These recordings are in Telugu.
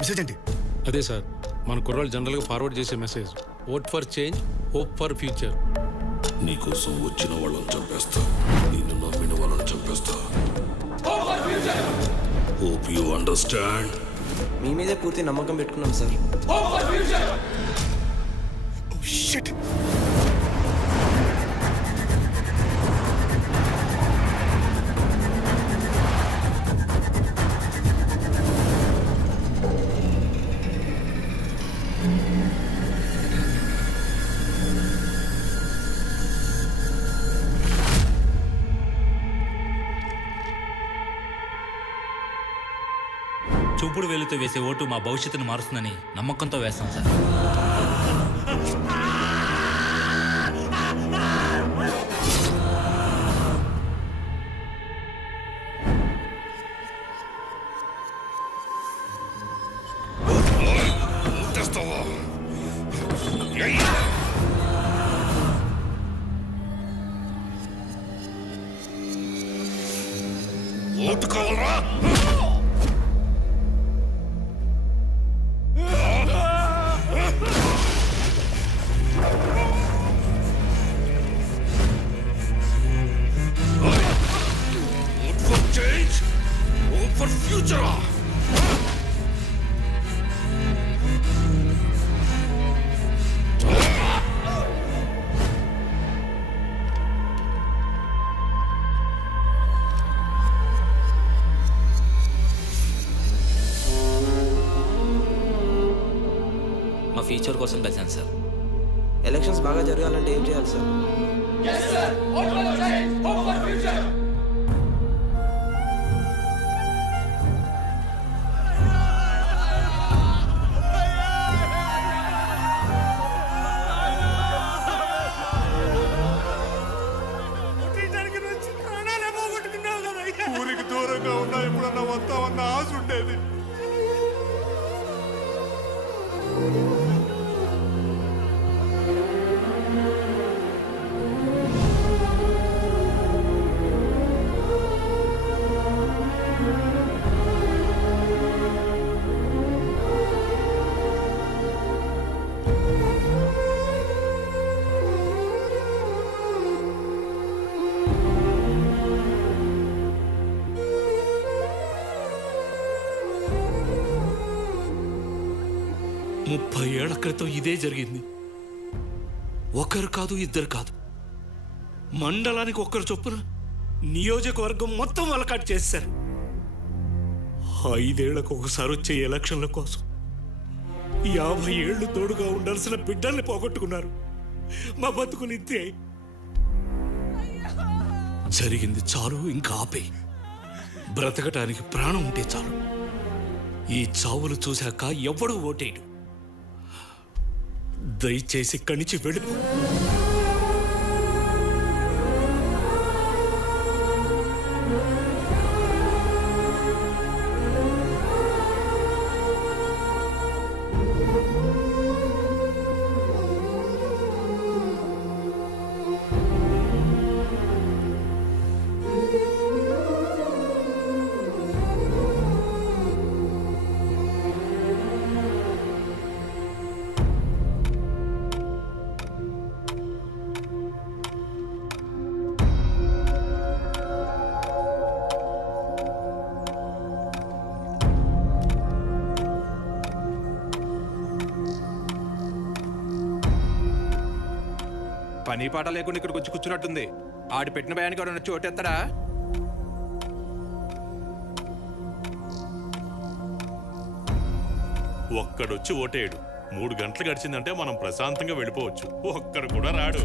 మెసేజ్ ఏంటి? అదే సార్, మన కుర్రాళ్ళు జనరల్గా ఫార్వర్డ్ చేసే message. Vote for change, hope for future. నీకోసం వచ్చిన వాళ్ళని చంపేస్తా, నిన్ను నమ్మిన వాళ్ళని చంపేస్తా. Hope you understand. మీ మీదే పూర్తి నమ్మకం పెట్టుకున్నాం సార్. షిట్. చూపుడు వేలుతో వేసే ఓటు మా భవిష్యత్తును మారుస్తుందని నమ్మకంతో వేస్తాం సార్. ఓటు కావాలరా? For future. మా ఫ్యూచర్ కోసం కలిసాను సార్. ఎలక్షన్స్ బాగా జరగాలంటే ఏం చేయాలి సార్? ఊరికి దూరంగా ఉన్నా ఎప్పుడన్నా వస్తామన్న ఆశ ఉండేది. ఏళ్ల క్రితం ఇదే జరిగింది. ఒకరు కాదు, ఇద్దరు కాదు, మండలానికి ఒక్కరు చొప్పున నియోజకవర్గం మొత్తం వలకాటు చేశారు. 5 ఏళ్లకు ఒకసారి వచ్చే ఎలక్షన్ల కోసం 50 ఏళ్లు తోడుగా ఉండాల్సిన బిడ్డల్ని పోగొట్టుకున్నారు. మా బతుకులు ఇంతే. జరిగింది చాలు, ఇంకా ఆపే. బ్రతకటానికి ప్రాణం ఉంటే చాలు. ఈ చావులు చూశాక ఎవ్వడూ ఓటేయడు. దయచేసి ఇక్కడి నుంచి వెళ్ళిపో. పని పాట లేకుండా ఇక్కడికి వచ్చి కూర్చున్నట్టుంది. ఆడి పెట్టిన భయానికి ఎవరైనా చోటెత్తడా? ఒక్కడొచ్చి ఓటేయడు. 3 గంటలు గడిచిందంటే మనం ప్రశాంతంగా వెళ్ళిపోవచ్చు. ఒక్కడు కూడా రాడు.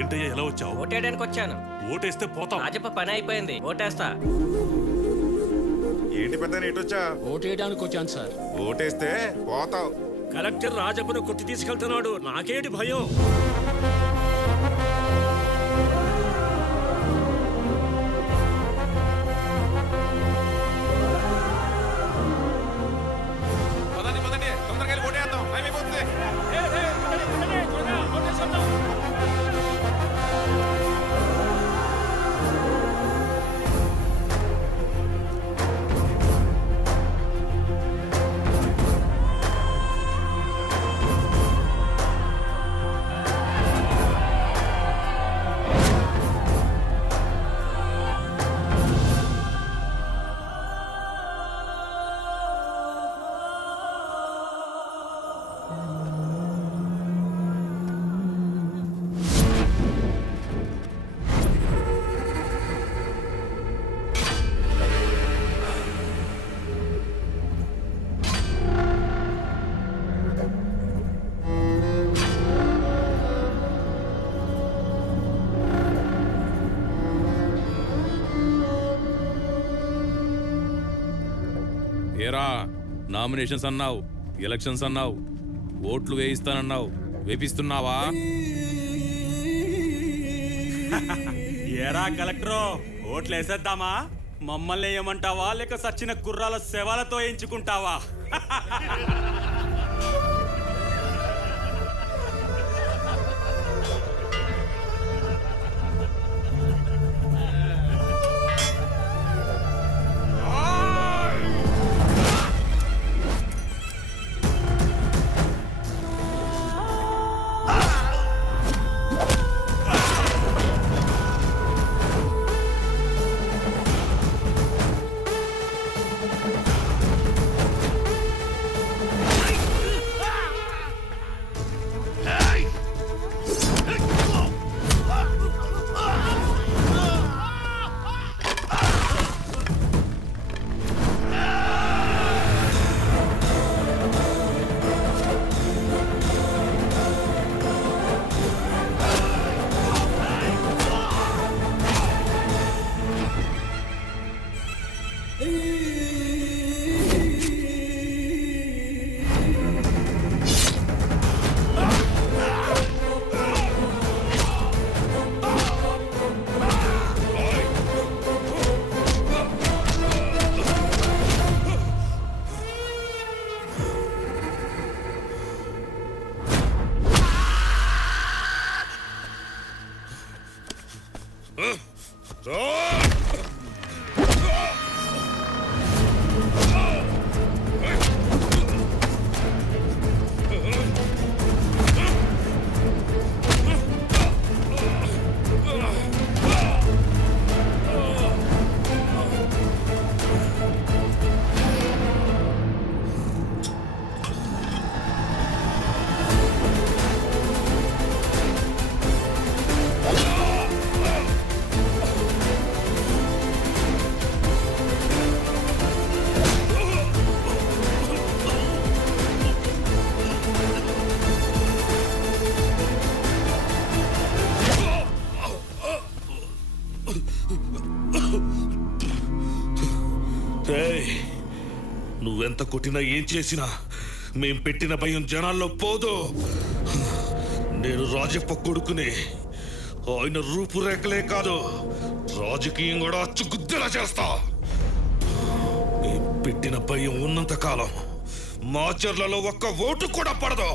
ఏంటయ్యా ఎలా వచ్చావు? ఓటేయడానికి వచ్చాను. ఓటేస్తే పోతాం. రాజప్ప పని అయిపోయింది, ఓటేస్తా. ఏంటి పెద్ద ఇటొచ్చా? ఓటేయడానికి వచ్చాను సార్. ఓటేస్తే పోతావు. కలెక్టర్ రాజప్పను కొట్టి తీసుకెళ్తున్నాడు, నాకేంటి భయం? ఏరా, నామినేషన్స్ అన్నావు, ఎలక్షన్స్ అన్నావు, ఓట్లు వేయిస్తానన్నావు, వేపిస్తున్నావా? ఏరా కలెక్టరు, ఓట్లు వేసేద్దామా? మమ్మల్ని వేయమంటావా లేక సచ్చిన కుర్రాల శవాలతో ఎంచుకుంటావా? నువ్వెంత కొట్టినా ఏం చేసినా మేం పెట్టిన భయం జనాల్లో పోదు. నేను రాజప్ప కొడుకుని, ఆయన రూపురేఖలే కాదు రాజకీయం కూడా అచ్చుగుద్దేలా చేస్తా. మేం పెట్టిన భయం ఉన్నంత కాలం మాచర్లలో ఒక్క ఓటు కూడా పడదు.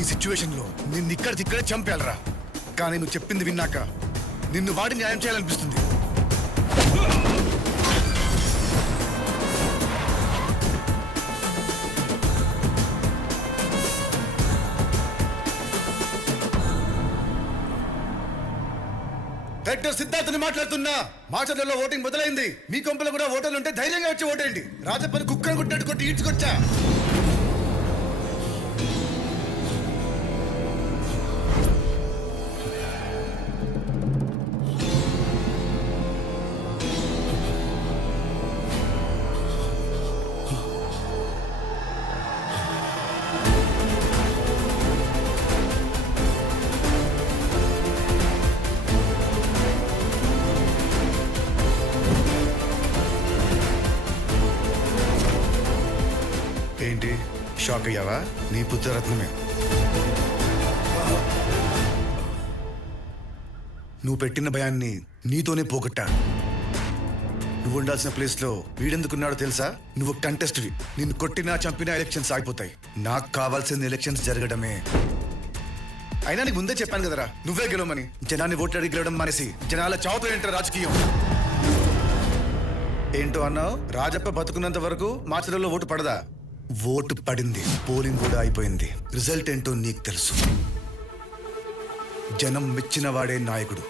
ఈ సిచ్యువేషన్ లో నిన్ను ఇక్కడే చంపేయాలరా. కానీ నువ్వు చెప్పింది విన్నాక నిన్ను వాడి న్యాయం చేయాలనిపిస్తుంది. కలెక్టర్ సిద్ధార్థని మాట్లాడుతున్నా. మాచర్లలో ఓటింగ్ మొదలైంది. మీ కొంపలో కూడా ఓటర్లు ఉంటే ధైర్యంగా వచ్చి ఓటేయండి. రాజప్పని కుక్కను కొట్టినట్టు కొట్టి ఈడ్చుకొచ్చా. ఏంటి షాక్ అయ్యావా? నీ పుత్రరత్నమే. నువ్వు పెట్టిన భయాన్ని నీతోనే పోగొట్టా. నువ్వు ఉండాల్సిన ప్లేస్ లో వీడెందుకున్నాడో తెలుసా? నువ్వు కంటెస్ట్వి. నిన్ను కొట్టినా చంపినా ఎలక్షన్స్ ఆగిపోతాయి. నాకు కావాల్సిన ఎలక్షన్స్ జరగడమే. అయినా నీకు ముందే చెప్పాను కదరా నువ్వే గెలవమని. జనాన్ని ఓట్లు అడిగి గెలవడం మానేసి జనాల చావుతో ఏంటో రాజకీయం. ఏంటో అన్నావు? రాజప్ప బతుకున్నంత వరకు మాచర్లలో ఓటు పడదా? ఓటు పడింది, పోలింగ్ కూడా అయిపోయింది. రిజల్ట్ ఏంటో నీకు తెలుసు. జనం మెచ్చిన వాడే నాయకుడు.